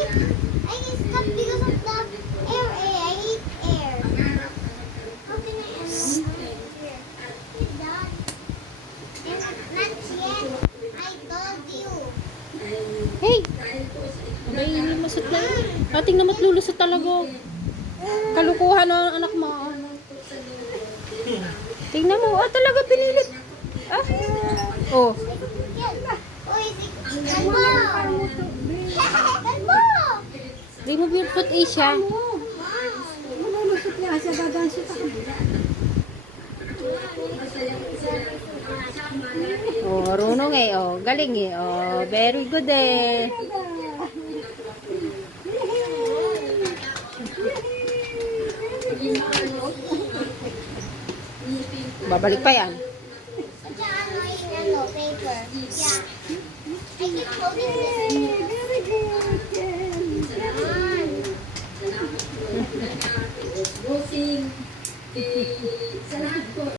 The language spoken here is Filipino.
I get stuck because of the air. I hate air. How can I end here? You're done. And not yet. I told you. Hey! Abay, masot na. Ating na matlulusot talaga. Kalukuhan na ang anak mo. Tingnan mo. Ah, talaga pinilit. Ah. Oh. Uy, si Kalbo! Kalbo! Di mo barefoot eh siya. Malulusot niya siya, dadansot ako. Oh, marunong eh. Oh, galing eh. Oh, very good eh. Babalik pa yan. At saka ano yung ano, paper. Yeah. I keep holding this. Very good. Come on. Bossing, sa lahat po.